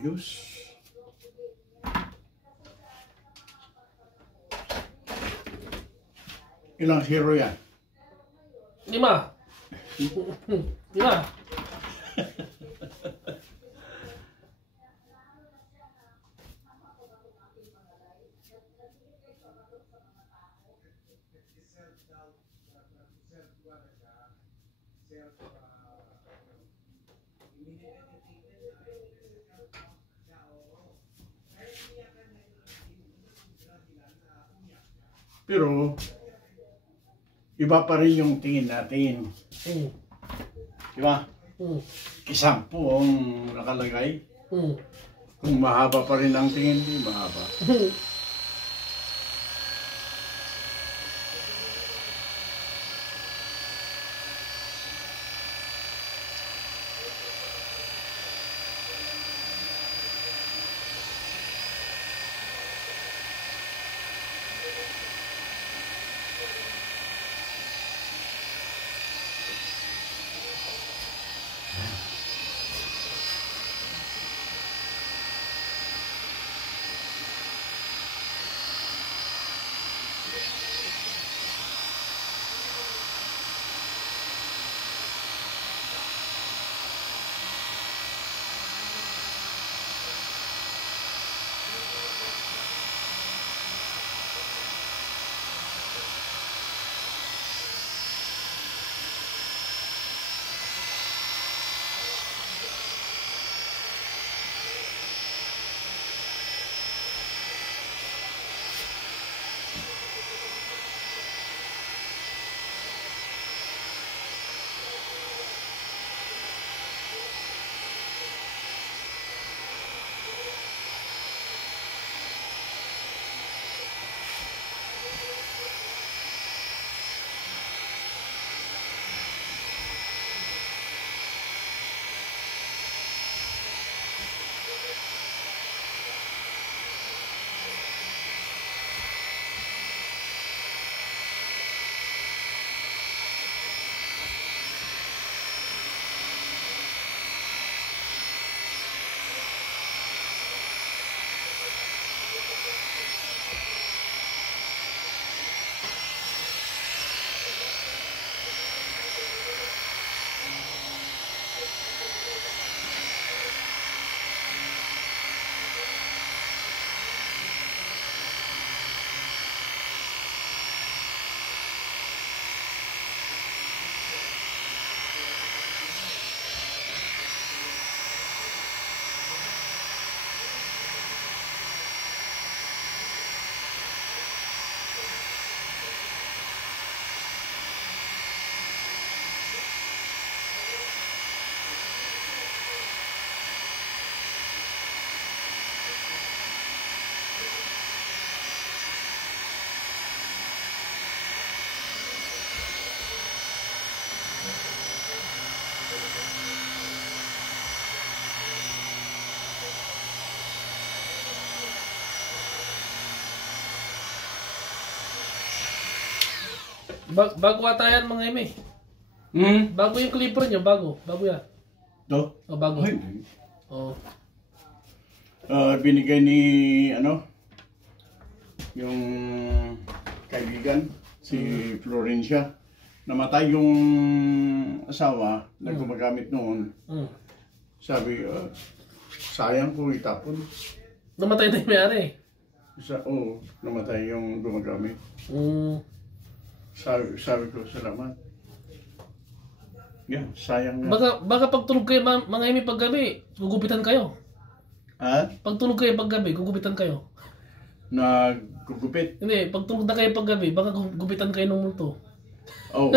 Ayos. Ilang hero yan? 5. 5. Pero, iba pa rin yung tingin natin. Di ba? Isampu ang nakalagay. Kung mahaba pa rin ang tingin, di mahaba. Bago ata yan mga eme. Bago yung clipper nyo, bago. Bago yan. Do? O, bago. Ay, O. binigay ni, ano, yung kaibigan, si Florencia. Namatay yung asawa na gumagamit noon. Sabi, sayang kung itapon. Namatay na yung may-ari. Namatay yung gumagamit. Sabi ko, salamat. Yeah, sayang nga. Baka pag tulog kayo mga eme paggabi, gugupitan kayo. Ha? Pag tulog kayo paggabi, gugupitan kayo. Nagugupit? Hindi, pag tulog na kayo paggabi, baka gugupitan kayo ng multo. Oh.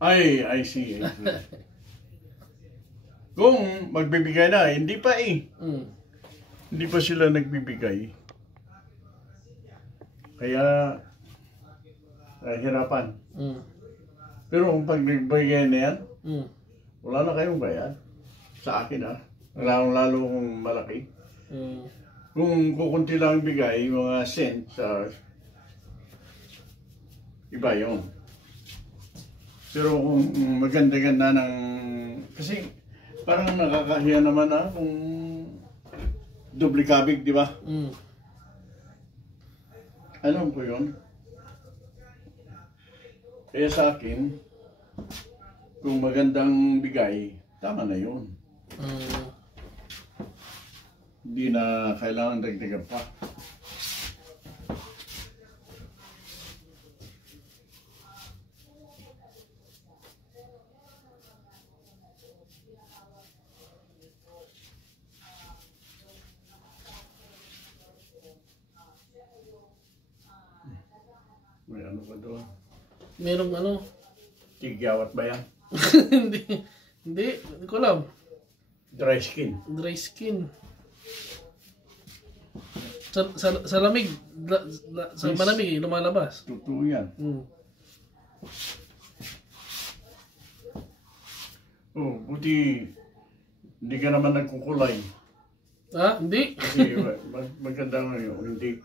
I see. Kung magbibigay na, hindi pa eh. Hindi pa sila nagbibigay. Kaya, hirapan. Pero kung pag nagbigay na yan, wala na kayong bayad. Sa akin lalo kung malaki. Kung kukunti lang bigay, mga cent sa iba yun. Pero kung maganda-ganda ng... Kasi parang nakakahiya naman kung doble kabig, di ba? Alam ko yun. Kaya sa akin, kung magandang bigay, tama na yun. Hindi na kailangan dagdagan pa. May ano pa doon? Merong ano? Tigyawat ba yan? Hindi. Hindi ko alam. Dry skin. Dry skin. Sa lamig. Sa Yes. malamig lumalabas. Totoo yan. Oh, buti hindi ka naman nagkukulay. Ah, hindi. Kasi maganda nga yun. Hindi.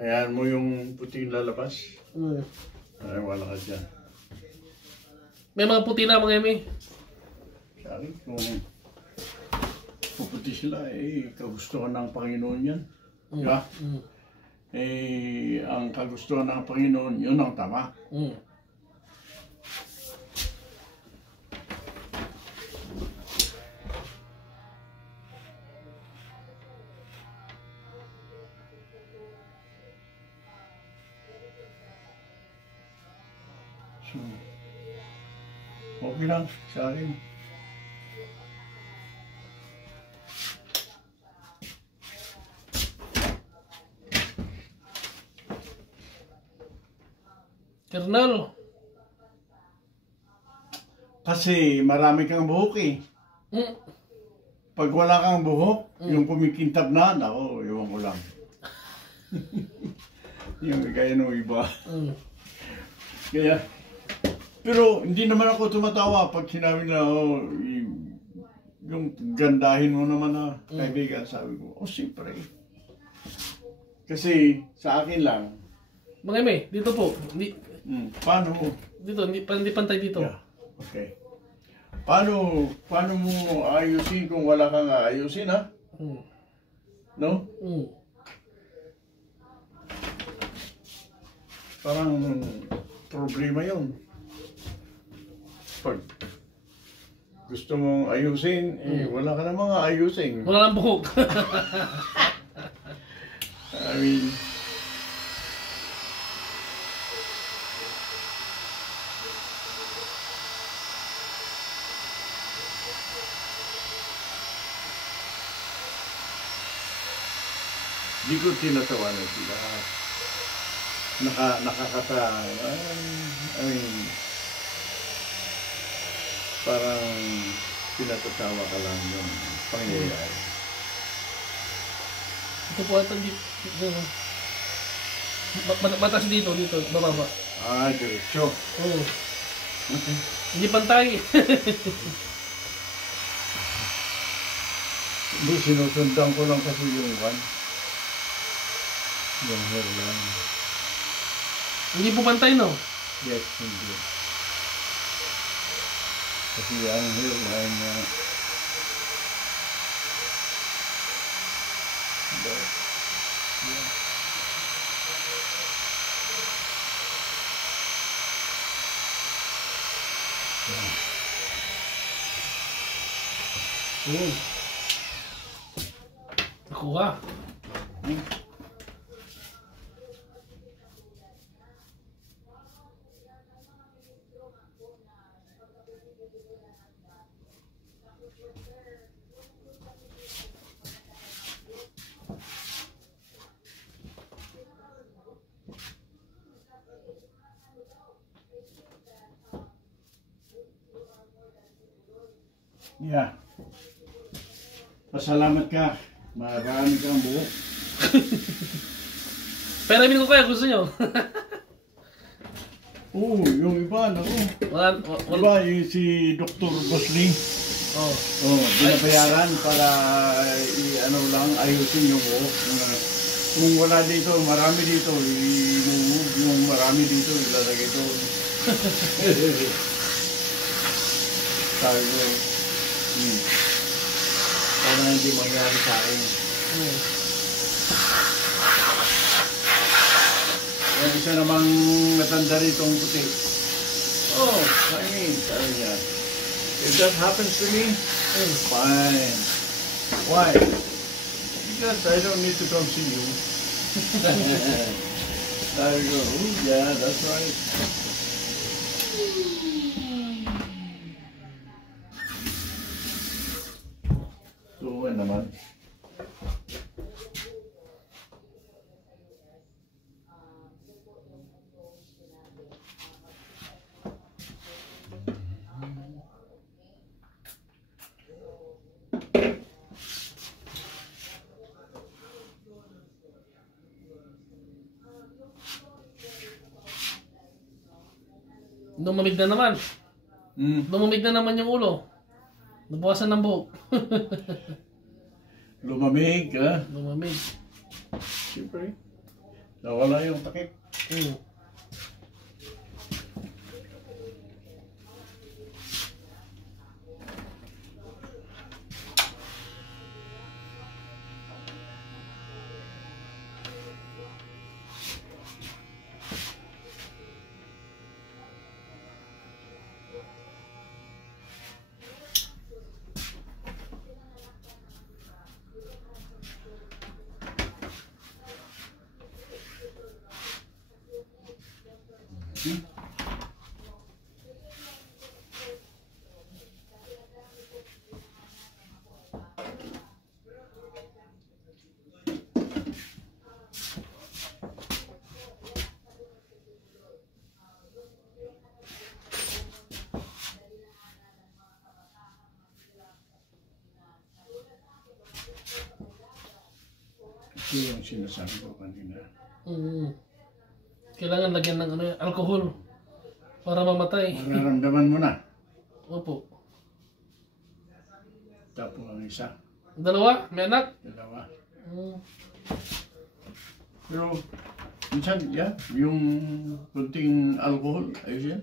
Hayaan mo yung puting lalabas. Ay, wala ka dyan. May mga puti na mga eme. Sabi, kung puputi sila, kagustuhan ng Panginoon yan. Diba? Ang kagustuhan ng Panginoon, yun ang tama. So, okay lang sa akin. Kernel. Kasi marami kang buhok eh. Pag wala kang buhok, yung kumikintab na, nako, ewan ko lang. Yung gaya ng iba. Kaya, pero hindi naman ako tumatawa pag sinabi na, yung gandahin mo naman na kaibigan, sabi ko, siyempre. Kasi sa akin lang. Mga eme, dito po. Paano mo? Dito, hindi pantay dito. Yeah, okay. Paano mo ayusin kung wala kang ayusin, ha? No? Parang problema yun. Pag gusto mong ayusin, wala ka na mga ayusin. Wala lang buhok. I mean, di ko tinatawanan sila. I mean, parang pinatatawa ka lang yung pangyayari. Ito po ito dito. Batas dito, bababa. Diretso. Okay. Hindi pantay. Hindi, sinusundan ko lang kasi yung one. Yung hairline. Hindi po pantay, no? Yes, hindi. Kasi ang hairline niya. Nakuha. Yeah. Pasalamat ka. Marami kang buhok. Pero ko kaya gusto nyo. Yung iba, naku. Diba yung si Dr. Gosling? Binabayaran para ano lang, ayusin yung buhok. Kung wala dito, marami dito. Yung marami dito, ilalagay ito. Sabi ko, para hindi mangyari sa akin. Yung isa namang matanda rito ang puti. I mean, sabi niya, if that happens to me, fine. Why? Because I don't need to come see you. Sabi ko, yeah, that's right. Tuwan naman. Lumamig na naman. Lumamig na naman yung ulo. Nabawasan ng buhok. Lumamig, ha? Lumamig. Siyempre. Nawala yung takip. Ito yung sinasabi ko kanina. Kailangan lagyan ng alcohol para mamatay. Mararamdaman mo na. Opo. Tapos ang isa. Dalawa? May anak? Dalawa. Mm. Pero, minsan, yung kunting alcohol, ayos yan.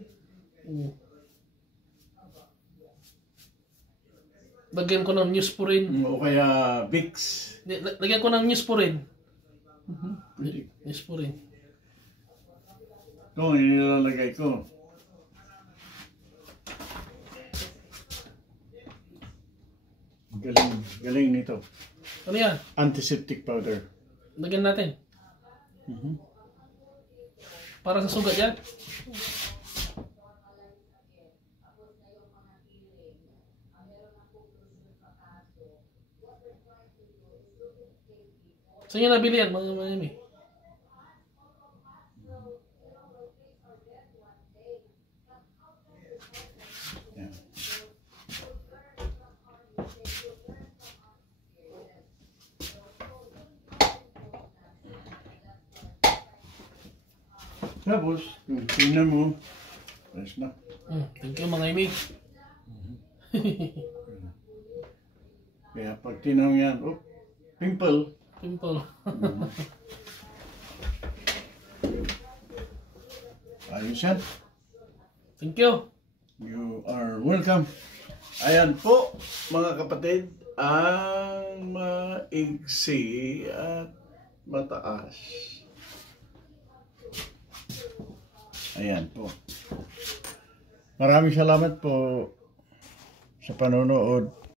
Lagyan ko ng Neosporin. O kaya Vicks. Lagyan ko ng Neosporin. Pwede. Neosporin. Ito, inilalagay ko. Galing nito. Ano yan? Antiseptic powder. Lagyan natin. Para sa sugat yan. Saan nyo nabili yan, mga Miami? Yan. Tapos, kung tingnan mo, ayos na. Thank you, mga Amy. Kaya pag tinanong yan, pimple. Simple. Ayos yan. Thank you. You are welcome. Ayan po, mga kapatid, ang maigsi at mataas. Ayan po. Maraming salamat po sa panonood.